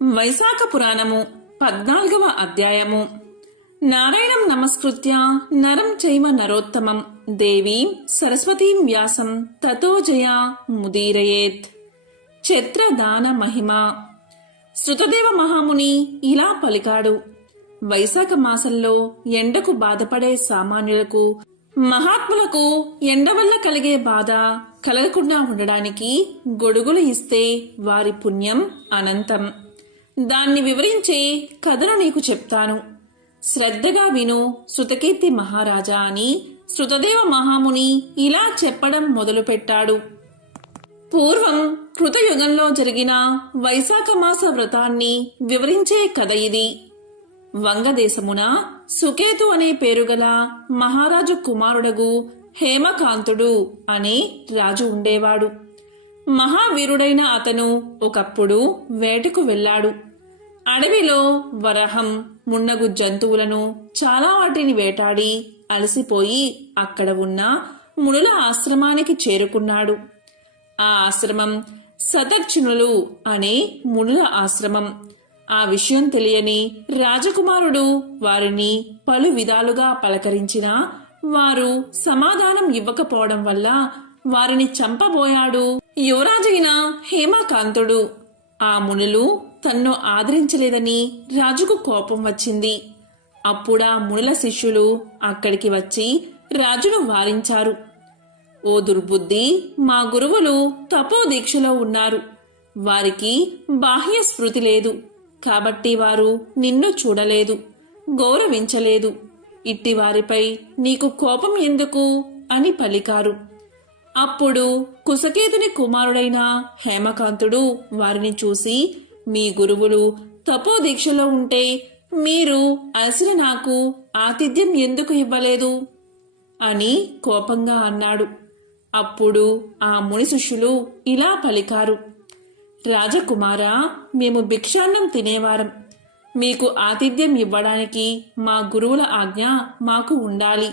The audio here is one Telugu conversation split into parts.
వైశాఖ పురాణము 14వ అధ్యాయము. నారాయణం నమస్కృత్య నరం చైవ నరోత్తమం దేవీం సరస్వతీం వ్యాసం తతో జయా ముదీరయేత్. ఛత్రదాన మహిమ. శృతదేవ మహాముని ఇలా పలికాడు. వైశాఖ మాసంలో ఎండకు బాధపడే సామాన్యులకు, మహాత్ములకు ఎండ వల్ల కలిగే బాధ కలగకుండా ఉండడానికి గొడుగులు ఇస్తే వారి పుణ్యం అనంతం. దాన్ని వివరించే కథను నీకు చెప్తాను, శ్రద్ధగా విను శృతకీర్తి మహారాజా అని శృతదేవ మహాముని ఇలా చెప్పడం మొదలుపెట్టాడు. పూర్వం కృతయుగంలో జరిగిన వైశాఖ మాస వ్రతాన్ని వివరించే కథ ఇది. వంగదేశమున సుకేతు అనే పేరుగల మహారాజు కుమారుడగు హేమకాంతుడు అనే రాజు ఉండేవాడు. మహావీరుడైన అతను ఒకప్పుడు వేటకు వెళ్ళాడు. అడవిలో వరహం, మున్నగు జంతువులను చాలా వాటిని వేటాడి అలసిపోయి అక్కడ ఉన్న మునుల ఆశ్రమానికి చేరుకున్నాడు. ఆ ఆశ్రమం శతర్చునులు అనే మునుల ఆశ్రమం. ఆ విషయం తెలియని రాజకుమారుడు వారిని పలు విధాలుగా పలకరించినా వారు సమాధానం ఇవ్వకపోవడం వల్ల వారిని చంపబోయాడు యువరాజైన హేమకాంతుడు. ఆ మునులు తన్ను ఆదరించలేదని రాజుకు కోపం వచ్చింది. అప్పుడా మునుల శిష్యులు అక్కడికి వచ్చి రాజును వారించారు. ఓ దుర్బుద్ధి, మా గురువులు తపోదీక్షలో ఉన్నారు. వారికి బాహ్య స్మృతి లేదు కాబట్టి వారు నిన్ను చూడలేదు, గౌరవించలేదు. ఇట్టి వారిపై నీకు కోపం ఎందుకు అని పలికారు. అప్పుడు కుశకేతుని కుమారుడైన హేమకాంతుడు వారిని చూసి, మీ గురువులు తపోదీక్షలో ఉంటే మీరు అలసిన నాకు ఆతిథ్యం ఎందుకు ఇవ్వలేదు అని కోపంగా అన్నాడు. అప్పుడు ఆ ముని శిష్యులు ఇలా పలికారు. రాజకుమారా, మేము భిక్షాన్నం తినేవారం. మీకు ఆతిథ్యం ఇవ్వడానికి మా గురువుల ఆజ్ఞ మాకు ఉండాలి.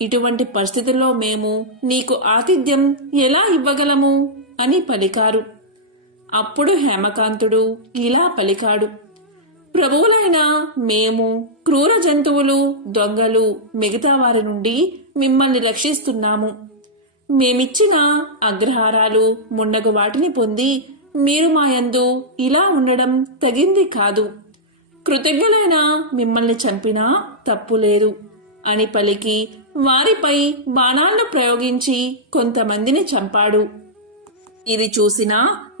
ఇటువంటి పరిస్థితుల్లో మేము నీకు ఆతిథ్యం ఎలా ఇవ్వగలము అని పలికారు. అప్పుడు హేమకాంతుడు ఇలా పలికాడు. ప్రభువులైన మేము క్రూర జంతువులు, దొంగలు, మిగతా వారి నుండి మిమ్మల్ని రక్షిస్తున్నాము. మేమిచ్చిన అగ్రహారాలు, మున్నగు వాటిని పొంది మీరు మా యందు ఇలా ఉండడం తగింది కాదు. కృతజ్ఞులైన మిమ్మల్ని చంపినా తప్పులేదు అని పలికి వారిపై బాణాలను ప్రయోగించి కొంతమందిని చంపాడు. ఇది చూసిన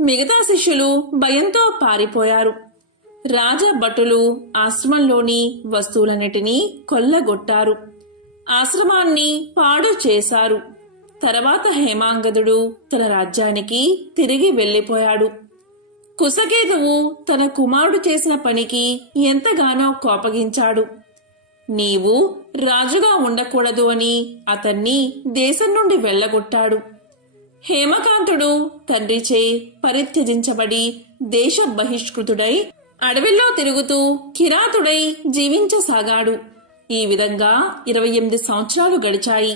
మిగతా శిష్యులు భయంతో పారిపోయారు. రాజభటులు ఆశ్రమంలోని వస్తువులన్నిటినీ కొల్లగొట్టారు. ఆశ్రమాన్ని పాడు చేశారు. తర్వాత హేమాంగదుడు తన రాజ్యానికి తిరిగి వెళ్లిపోయాడు. కుశకేతువు తన కుమారుడు చేసిన పనికి ఎంతగానో కోపగించాడు. నీవు రాజుగా ఉండకూడదు అని అతన్ని దేశం నుండి వెళ్లగొట్టాడు. హేమకాంతుడు తండ్రిచే పరిత్యజించబడి దేశ బహిష్కృతుడై అడవిలో తిరుగుతూ కిరాతుడై జీవించసాగాడు. ఈ విధంగా 28 సంవత్సరాలు గడిచాయి.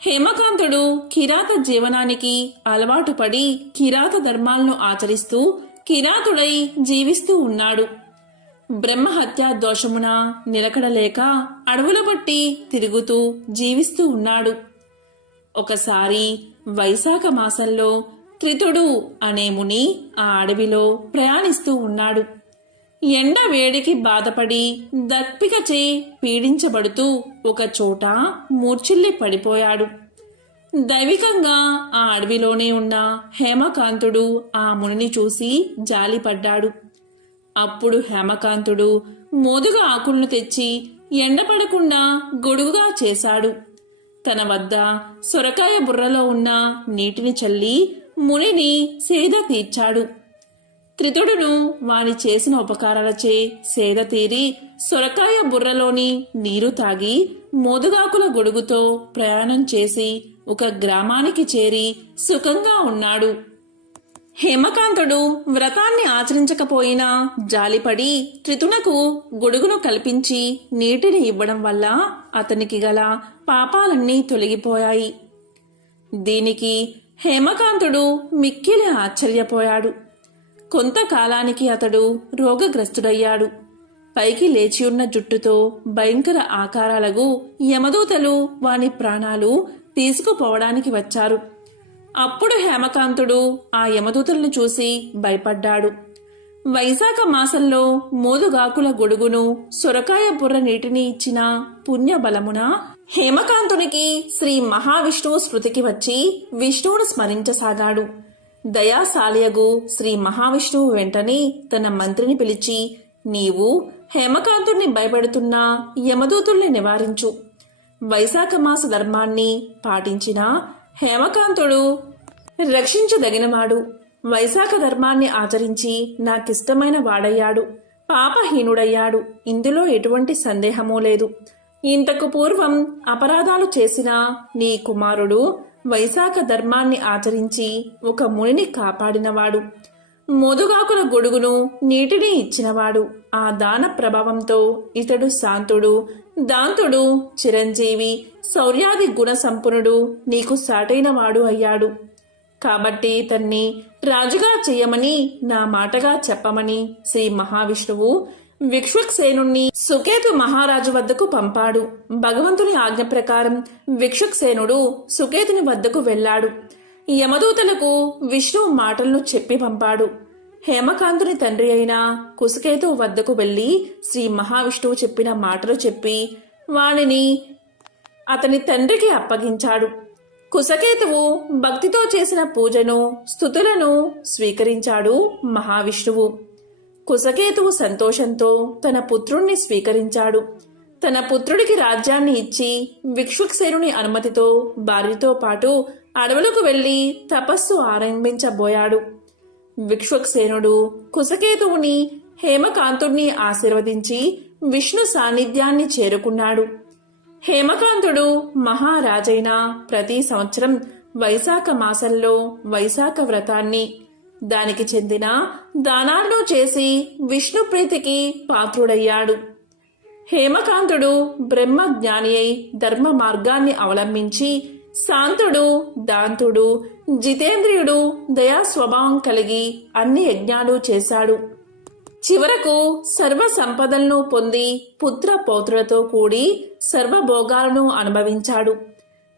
హేమకాంతుడు కిరాత జీవనానికి అలవాటు పడి కిరాత ధర్మాలను ఆచరిస్తూ కిరాతుడై జీవిస్తూ ఉన్నాడు. బ్రహ్మహత్య దోషమున నిలకడలేక అడవుల బట్టి తిరుగుతూ జీవిస్తూ ఉన్నాడు. ఒకసారి వైశాఖ మాసంలో త్రితుడు అనే ముని ఆ అడవిలో ప్రయాణిస్తూ ఉన్నాడు. ఎండ వేడికి బాధపడి దప్పికచే పీడించబడుతూ ఒక చోట మూర్ఛిల్లి పడిపోయాడు. దైవికంగా ఆ అడవిలోనే ఉన్న హేమకాంతుడు ఆ మునిని చూసి జాలిపడ్డాడు. అప్పుడు హేమకాంతుడు మోదుగా ఆకులను తెచ్చి ఎండపడకుండా గొడుగుగా చేశాడు. తన వద్ద సొరకాయ బుర్రలో ఉన్న నీటిని చల్లి మునిని సేద తీర్చాడు. త్రితుడును వాని చేసిన ఉపకారాలచే సేద తీరి సొరకాయ బుర్రలోని నీరు తాగి మోదుగాకుల గొడుగుతో ప్రయాణం చేసి ఒక గ్రామానికి చేరి సుఖంగా ఉన్నాడు. హేమకాంతుడు వ్రతాన్ని ఆచరించకపోయినా జాలిపడి త్రితునకు గొడుగును కల్పించి నీటిని ఇవ్వడం వల్ల అతనికి గల పాపాలన్నీ తొలగిపోయాయి. దీనికి హేమకాంతుడు మిక్కిలి ఆశ్చర్యపోయాడు. కొంతకాలానికి అతడు రోగగ్రస్తుడయ్యాడు. పైకి లేచియున్న జుట్టుతో భయంకర ఆకారాలకు యమదూతలు వాని ప్రాణాలు తీసుకుపోవడానికి వచ్చారు. అప్పుడు హేమకాంతుడు ఆ యమదూతలను చూసి భయపడ్డాడు. వైశాఖ మాసంలో మోదుగాకుల గొడుగును సొరకాయ బుర్ర నీటిని ఇచ్చిన పుణ్యబలమున హేమకాంతునికి శ్రీ మహావిష్ణువు స్మృతికి వచ్చి విష్ణువును స్మరించసాగాడు. దయాశాలియగు శ్రీ మహావిష్ణువు వెంటనే తన మంత్రిని పిలిచి, నీవు హేమకాంతుణ్ణి భయపెడుతున్న యమదూతుల్ని నివారించు. వైశాఖ మాస ధర్మాన్ని పాటించిన హేమకాంతుడు రక్షించదగినవాడు. వైశాఖ ధర్మాన్ని ఆచరించి నాకిష్టమైన వాడయ్యాడు, పాపహీనుడయ్యాడు. ఇందులో ఎటువంటి సందేహమూ లేదు. ఇంతకు పూర్వం అపరాధాలు చేసిన నీ కుమారుడు వైశాఖ ధర్మాన్ని ఆచరించి ఒక మునిని కాపాడినవాడు, మోదుగాకుల గొడుగును నీటిని ఇచ్చినవాడు. ఆ దాన ప్రభావంతో ఇతడు శాంతుడు, దాంతుడు, చిరంజీవి, శౌర్యాది గుణ సంపన్నుడు, నీకు సాటైనవాడు అయ్యాడు. కాబట్టి ఇతన్ని రాజుగా చెయ్యమని నా మాటగా చెప్పమని శ్రీ మహావిష్ణువు విక్ష్వక్సేనుణ్ణి సుకేతు మహారాజు వద్దకు పంపాడు. భగవంతుని ఆజ్ఞ ప్రకారం విక్ష్వక్సేనుడు సుకేతుని వద్దకు వెళ్లాడు. యమదూతలకు విష్ణువు మాటలను చెప్పి పంపాడు. హేమకాంతుని తండ్రి అయిన కుసుకేతు వద్దకు వెళ్లి శ్రీ మహావిష్ణువు చెప్పిన మాటలు చెప్పి వానిని అతని తండ్రికి అప్పగించాడు. కుశకేతువు భక్తితో చేసిన పూజను, స్తుతులను స్వీకరించాడు మహావిష్ణువు. కుశకేతువు సంతోషంతో తన పుత్రుణ్ణి స్వీకరించాడు. తన పుత్రుడికి రాజ్యాన్ని ఇచ్చి విక్ష్వక్సేనుని అనుమతితో భార్యతో పాటు అడవులకు వెళ్లి తపస్సు ఆరంభించబోయాడు. విక్ష్వక్సేనుడు కుశకేతువుని, హేమకాంతుణ్ణి ఆశీర్వదించి విష్ణు సాన్నిధ్యాన్ని చేరుకున్నాడు. హేమకాంతుడు మహారాజైన ప్రతి సంవత్సరం వైశాఖ మాసంలో వైశాఖ వ్రతాన్ని, దానికి చెందిన దానాలను చేసి విష్ణు ప్రీతికి పాత్రుడయ్యాడు. హేమకాంతుడు బ్రహ్మజ్ఞాని అయి ధర్మ మార్గాన్ని అవలంబించి శాంతుడు, దాంతుడు, జితేంద్రియుడు, దయా స్వభావం కలిగి అన్ని యజ్ఞాలు చేశాడు. చివరకు సర్వ సంపదలను పొంది పుత్ర పౌత్రులతో కూడి సర్వభోగాలను అనుభవించాడు.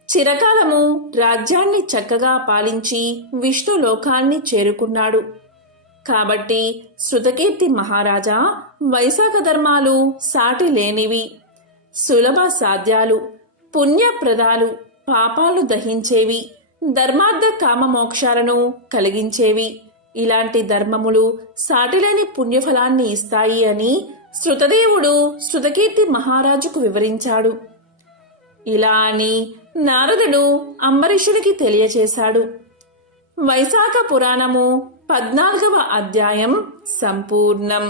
చిరకాలము రాజ్యాన్ని చక్కగా పాలించి విష్ణు లోకాన్ని చేరుకున్నాడు. కాబట్టి శృతకీర్తి మహారాజా, వైశాఖ ధర్మాలు సాటి లేనివి, సులభ సాధ్యాలు, పుణ్యప్రదాలు, పాపాలు దహించేవి, ధర్మార్థ కామ మోక్షాలను కలిగించేవి. ఇలాంటి ధర్మములు సాటిలేని పుణ్యఫలాన్ని ఇస్తాయి అని శృతదేవుడు శృతకీర్తి మహారాజుకు వివరించాడు. ఇలా అని నారదుడు అంబరీషునికి తెలియచేశాడు. వైశాఖ పురాణము 14వ అధ్యాయం సంపూర్ణం.